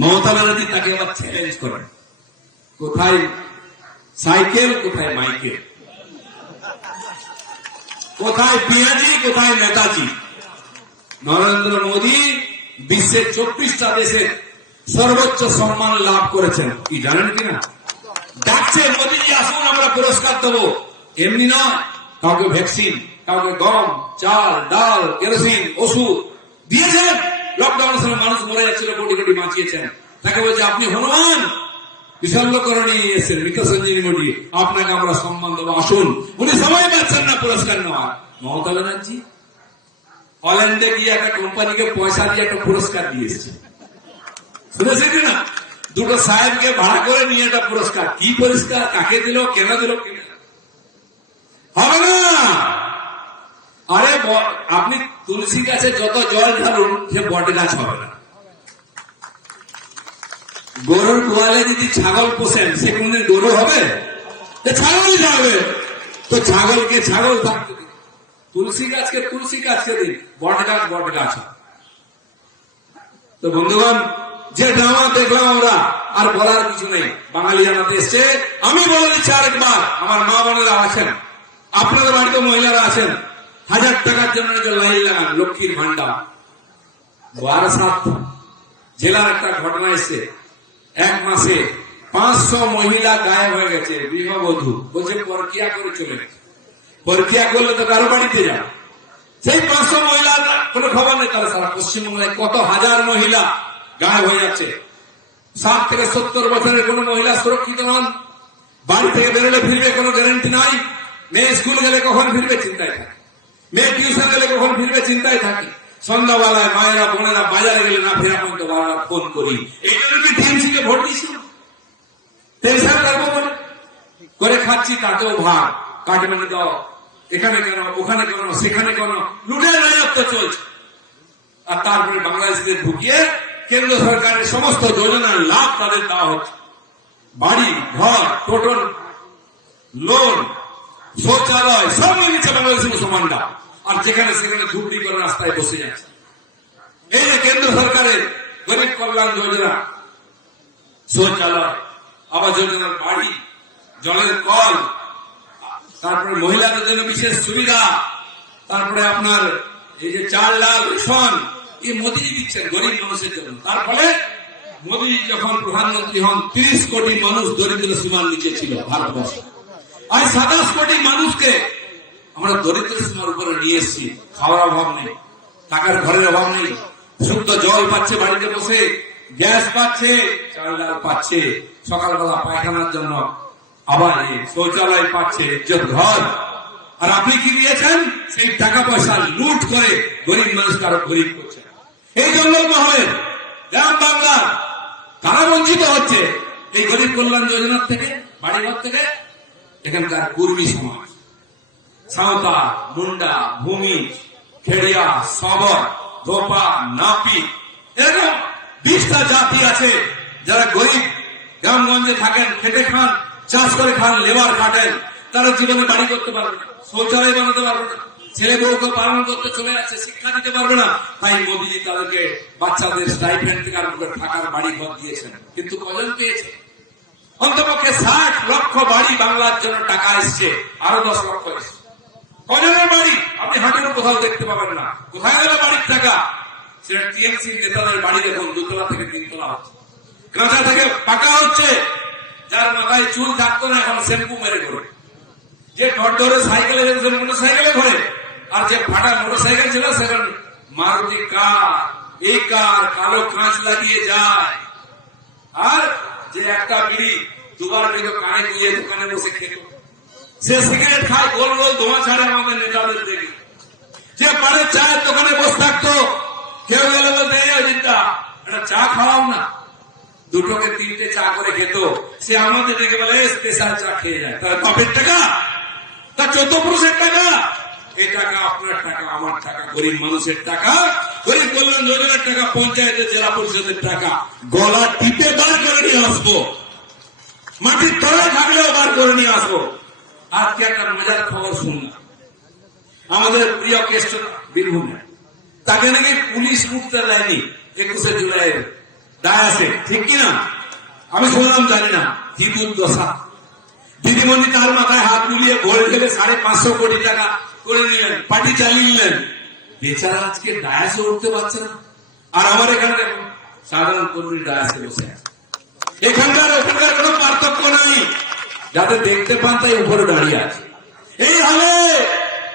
মমতা ব্যানার্জি তাকে আবার চ্যালেঞ্জ করেন। কোথায় সাইকেল, কোথায় মাইকেল? কোথায় পিয়াজি, কোথায় নেতাজি? নরেন্দ্র মোদী বিশ্বের চব্বিশটা দেশের সর্বোচ্চ সম্মান লাভ করেছেন। কি জানেন কিনা? ডাকছে, মোদীজি, আসুন, আমরা পুরস্কার দেবো। এমনি নয় কাউকে ভ্যাকসিন, কাউকে গম, চাল, ডাল, কেরোসিন, ওষুধ দিয়েছেন। লকডাউনের সময় মানুষ মরে যাচ্ছিল, কোটি কোটি বাঁচিয়েছেন। তাকে বলছে, আপনি হনুমান পয়সা দিয়ে একটা পুরস্কার দিয়ে দুটো সাহেবকে ভাড়া করে নিয়ে একটা পুরস্কার। কি পুরস্কার? কাকে দিল? কেন দিল? হবে না! আরে আপনি তুলসী গাছে যত জল ঢালুন, সে বট গাছ হবে না। গরুর গোয়ালে যদি ছাগল পোষেন, সে কোনদিন গরু হবে? ছাগলই যাবে তো ছাগলকে ছাগল থাকতে দিন। তুলসী গাছকে তুলসী গাছকে দিন, বট গাছ বট গাছ তো বন্ধুগণ, যে ড্রামা দেখলাম আমরা, আর বলার কিছু নেই। বাঙালি জানাতে এসছে। আমি বলে দিচ্ছি আরেকবার, আমার মা বোনেরা আছেন আপনাদের বাড়িতে মহিলারা আছেন হাজার টাকার জন্য লাইন লাগান, লক্ষ্মীর ভান্ডার বারাসাত জেলার একটা ঘটনা এসছে। এক মাসে পাঁচশো মহিলা গায়েব হয়ে গেছে, গৃহবধূ। বলছে, পরকিয়া করে চলে গেছে। পরকিয়া করলে তো কারও বাড়িতে যাও সেই পাঁচশো মহিলার কোনো খবর নেই তাহলে সারা পশ্চিমবাংলায় কত হাজার মহিলা গায়েব হয়ে যাচ্ছে। ষাট থেকে সত্তর বছরের কোন মহিলা সুরক্ষিত নন। বাড়ি থেকে বেরোলে ফিরবে, কোনো গ্যারেন্টি নাই। মেয়ে স্কুল গেলে কখন ফিরবে, চিন্তায় থাকে। মেয়ে টিউশন গেলে কখন ফিরবে চিন্তায় থাকি। সন্ধ্যাবেলায় মায়েরা, বোনেরা বাজারে গেলে না ফেরা পর্যন্ত বারবার ফোন করি। এই জন্য ভোট বলে করে? খাচ্ছি, তাতেও ভাগ কাটমানি দাও। এখানে কেন? ওখানে কেন? সেখানে কেন? লুটের রাজত্ব চলছে। আর তারপরে বাংলাদেশদের ঢুকিয়ে কেন্দ্র সরকারের সমস্ত যোজনার লাভ তাদের দেওয়া হচ্ছে। বাড়ি, ঘর টোটল লোন শৌচালয়, সব নিচ্ছে বাংলাদেশের মুসলমানরা। আর যেখানে সেখানে ঝুপড়ি করে রাস্তায় বসে যাচ্ছে। এই যে কেন্দ্র সরকারের গরিব কল্যাণ যোজনা শৌচালয় আবাস যোজনার বাড়ি, জলের কল, তারপরে মহিলাদের জন্য বিশেষ সুবিধা, তারপরে আপনার এই যে চার লাখ রেশন, এই মোদীজি দিচ্ছেন গরিব মানুষের জন্য। তার ফলে মোদীজি যখন প্রধানমন্ত্রী হন, তিরিশ কোটি মানুষ দরিদ্র সীমার নিচে ছিল ভারতবর্ষ। আর সাতাশ কোটি মানুষকে আমরা দরিদ্র সীমার উপরে নিয়ে এসেছি, খাওয়ার অভাব নেই, টাকার ঘরের অভাব নেই, শুদ্ধ জল পাচ্ছে বাড়িতে বসে, গ্যাস পাচ্ছে, চাল ডাল পাচ্ছে, সকালবেলা পায়খানার জন্য আবার শৌচালয় পাচ্ছে, ইজ্জত ঘর। আর আপনি কি দিয়েছেন সেই টাকা পয়সা লুট করে গরিব মানুষ কারও গরিব করছে। এই জন্য মহলের গ্রাম বাংলার কারা বঞ্চিত হচ্ছে এই গরিব কল্যাণ যোজনার থেকে, বাড়িঘর থেকে? এখানকার কুর্মী সমাজ। সাঁওতা, মুন্ডা, ভূমি, খেড়িয়া সবর ধোপা নাপি এরকম বিশটা জাতি আছে যারা গরিব, গ্রামগঞ্জে থাকেন, খেটে খান, চাষ করে খান, লেবার কাটেন তারা জীবনে বাড়ি করতে পারবে না, শৌচালয় বানাতে পারবে না, ছেলে বউকে পালন করতে চলে যাচ্ছে, শিক্ষা দিতে পারবে না। তাই মোদীজি তাদেরকে বাচ্চাদের স্টাইপেন্ড থেকে আরম্ভ করে থাকার বাড়ি ঘর দিয়েছেন। কিন্তু কজন পেয়েছে? অন্তপক্ষে ষাট লক্ষ বাড়ি বাংলার জন্য টাকা এসছে, আরও দশ লক্ষ এসছে। কজনের বাড়ি? আপনি হাঁটেরও কোথাও দেখতে পাবেন না। কোথায় গেল বাড়ির টাকা সেটা টিএমসি নেতাদের বাড়ি দেখুন, দুতলা থেকে তিনতলা হচ্ছে। কাঁচা থেকে পাকা হচ্ছে। যার মাথায় চুল থাকতো না, এখন শ্যাম্পু মেরে ঘরে। যে ঘর ধরে সাইকেলে যেত মোটর সাইকেলে ঘরে। আর যে ফাটা মোটর সাইকেল ছিল সেখানে মারুতি কার? এই কার কালো কাঁচ লাগিয়ে যায়। আর যে একটা বিড়ি দুবার খেত কানে দিয়ে দোকানে বসে খেত। সে সিগারেট খায়, গোল গোল ধোঁয়া ছাড়ে আমাদের নেতাদের দেখে যে পারে চায়ের দোকানে বসে থাকতো, কেউ গেলে বলতে, এই অজিতটা একটা চা খাওয়াও না। দুটোকে তিনটে চা করে খেত। সে আমাদের দেখে বলে স্পেশাল চা খেয়ে যায়। তার বাপের টাকা? তার চোদ্দ পুরুষের টাকা? এই টাকা আপনার টাকা, আমার টাকা, গরিব মানুষের টাকা। গরিব কল্যাণ যোজনার টাকা, পঞ্চায়েতের, জেলা পরিষদের টাকা। গলা টিপে বার করে নিয়ে আসব। মাটির তলায় থাকলেও বার করে নিয়ে আসব। আজকে একটা মজার খবর শুনলাম আমাদের প্রিয় কেষ্ট বীরভূমে। তাকে নাকি পুলিশ উঠতে দেয়নি একুশে ঠিক কি না? আমি শুনলাম জানি না কি দুর্দশা দিদিমণি তার মাথায় হাত বুলিয়ে ভোট ঢেলে সাড়ে পাঁচশো কোটি টাকা করে নিলেন, পার্টি চালিয়ে নিলেন। বেচারা আজকে ডায়াসে উঠতে পারছে না। আর আমার এখানে সাধারণ কর্মী ডায়াসে বসে এখানকার ওখানকার কোনো পার্থক্য নাই। যাতে দেখতে পান তাই উপরে দাঁড়িয়ে আছে। এইভাবে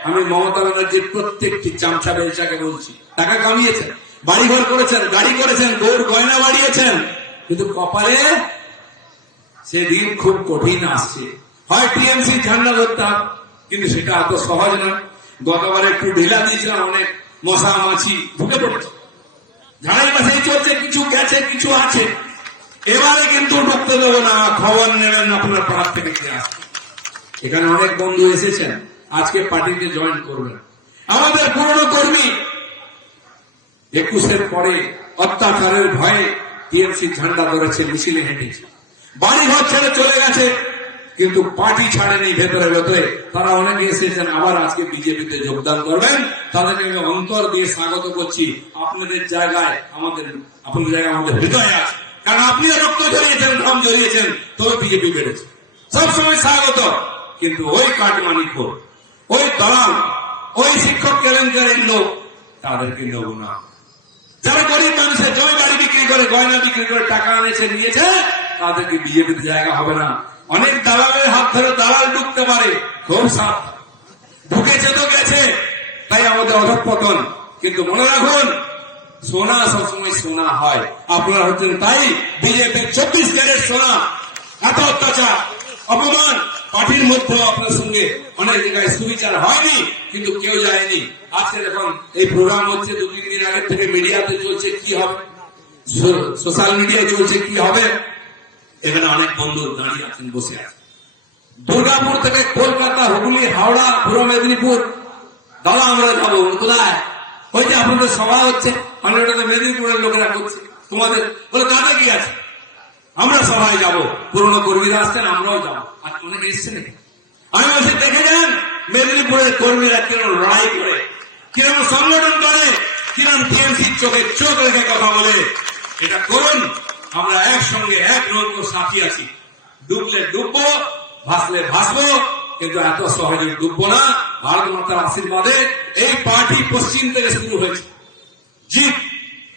আমি মমতা ব্যানার্জির প্রত্যেকটি চামচা বেলচাকে বলছি। টাকা কামিয়েছেন বাড়ি ঘর করেছেন, গাড়ি করেছেন গৌর গয়না বাড়িয়েছেন। কিন্তু কপালে সেদিন খুব কঠিন আসছে। হয় টিএমসি ঝান্ডা হবে কিন্তু সেটা এত সহজ নয়। গতবার একটু ঢিলা দিয়েছিলাম, অনেক মশা মাছি ঢুকে পড়েছে। ঝাড়াই বাসাই চলছে, কিছু গেছে, কিছু আছে। এবারে কিন্তু ঢুকতে দেবো না, খবর নেবেন আপনার পাড়ার থেকে কে আসবে। এখানে অনেক বন্ধু এসেছেন, আজকে পার্টিতে জয়েন করবেন। আমাদের পুরনো কর্মী, একুশের পরে অত্যাচারের ভয়ে টিএমসি ঝান্ডা ধরেছে, মিছিলে হেঁটেছে। বাড়ি ঘর ছেড়ে চলে গেছে, কিন্তু পার্টি ছাড়েনি ভেতরে ভেতরে তারা অনেকে এসেছেন, আবার আজকে বিজেপিতে যোগদান করবেন। তাদেরকে আমি অন্তর দিয়ে স্বাগত করছি। আপনাদের জায়গায় আমাদের, আপনাদের জায়গায় আমাদের হৃদয়ে আছে। কারণ আপনিও রক্ত জড়িয়েছেন ঘাম জড়িয়েছেন তবে বিজেপি বেড়েছে সবসময় স্বাগত। কিন্তু ওই কাটমানি খোর ওই দলাল, ওই শিক্ষক কেলেঙ্কারের লোক, তাদেরকে নেব না। যারা গরিব মানুষের জমি বাড়ি বিক্রি করে, গয়না বিক্রি করে টাকা এনেছে, নিয়েছে, তাদেরকে বিজেপির জায়গা হবে না। অনেক দালালের হাত ধরে দালাল ঢুকতে পারে, খুব সাপ। ঢুকেছে তো গেছে, তাই আমাদের অধপতন। কিন্তু মনে রাখুন সোনা সবসময় সোনা হয়। আপনারা হচ্ছেন তাই বিজেপির চব্বিশ ক্যারেট সোনা। এত অত্যাচার, অপমান, পার্টির মধ্যে আপনার সঙ্গে অনেক জায়গায় সুবিচার হয়নি, কিন্তু কেউ যায়নি। আজকে যখন এই প্রোগ্রাম হচ্ছে দু তিন দিন আগে থেকে মিডিয়াতে চলছে, কি হবে? সোশ্যাল মিডিয়ায় চলছে, কি হবে? এখানে অনেক বন্ধু দাঁড়িয়ে আছেন, বসে আছেন। দুর্গাপুর থেকে কলকাতা, হুগলি, হাওড়া পূর্ব মেদিনীপুর। দাদা, আমরা যাব, কোথায়? ওই যে আপনাদের সভা হচ্ছে তো মেদিনীপুরের লোকেরা করছে। তোমাদের বলে কি আছে? আমরা যাব, পুরনো কর্মীরা আমরাও যাব। আর অনেকে আমি বলছি, দেখে যান, মেদিনীপুরের কর্মীরা কিরম লড়াই করে, কিরম সংগঠন করে, কিরম চোখে চোখ রেখে কথা বলে। এটা করুন, আমরা একসঙ্গে এক নৌকো সাথী আছি। ডুবলে ডুববো, ভাসলে ভাসবো কিন্তু এত সহজে ডুববো না। ভারত মাতার আশীর্বাদে এই পার্টি পশ্চিম থেকে শুরু হয়েছে। জিপ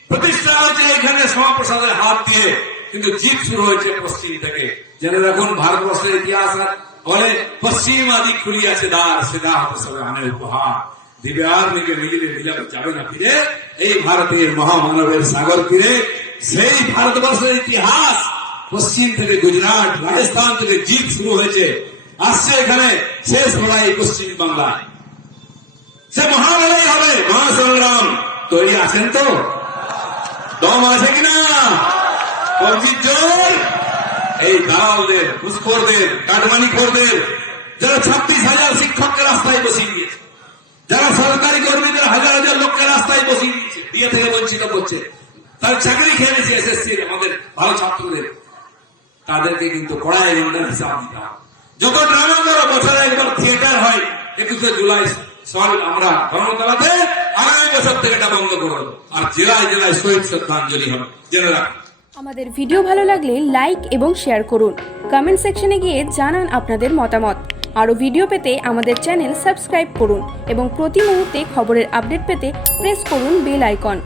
প্রতিষ্ঠা হয়েছে এখানে শ্যামাপ্রসাদের হাত দিয়ে। কিন্তু জিপ শুরু হয়েছে পশ্চিম থেকে। জেনে রাখুন, ভারতবর্ষের ইতিহাস বলে পশ্চিম আদি খুলিয়াছে দ্বার সবে আনে উপহার। দিবে আর মিলে মিলিলে যাবে না ফিরে। এই ভারতের মহামানবের সাগর তীরে। সেই ভারতবর্ষের ইতিহাস পশ্চিম থেকে গুজরাট, রাজস্থান থেকে জিপ শুরু হয়েছে। আসছে এখানে শেষ লড়াই পশ্চিম বাংলায়। সে মহালড়াই হবে, মহাসংগ্রাম। তৈরি আছেন তো? দম আছে কিনা? এই দালালদের, ঘুষখোরদের কাটমানি খোরদের যারা ছাব্বিশ হাজার শিক্ষককে রাস্তায় বসিয়ে দিয়েছে, যারা সরকারি কর্মীদের হাজার হাজার লোককে রাস্তায় বসিয়ে দিয়েছে, বিয়ে থেকে বঞ্চিত করছে, তার চাকরি খেয়ে নিয়েছে এসএসসি আমাদের ভালো ছাত্রদের। তাদেরকে কিন্তু কড়াই হিসাব দিতে হবে। যত ড্রামা করো বছরে একবার থিয়েটার হয়, একুশে জুলাই সল আমরা ধর্মতলাতে আগামী বছর থেকে এটা বন্ধ করব। আর জেলায় জেলায় শহীদ শ্রদ্ধাঞ্জলি হবে। জেনে রাখুন। আমাদের ভিডিও ভালো লাগলে লাইক এবং শেয়ার করুন। কমেন্ট সেকশনে গিয়ে জানান আপনাদের মতামত। আরও ভিডিও পেতে আমাদের চ্যানেল সাবস্ক্রাইব করুন এবং প্রতি মুহূর্তে খবরের আপডেট পেতে প্রেস করুন বেল আইকন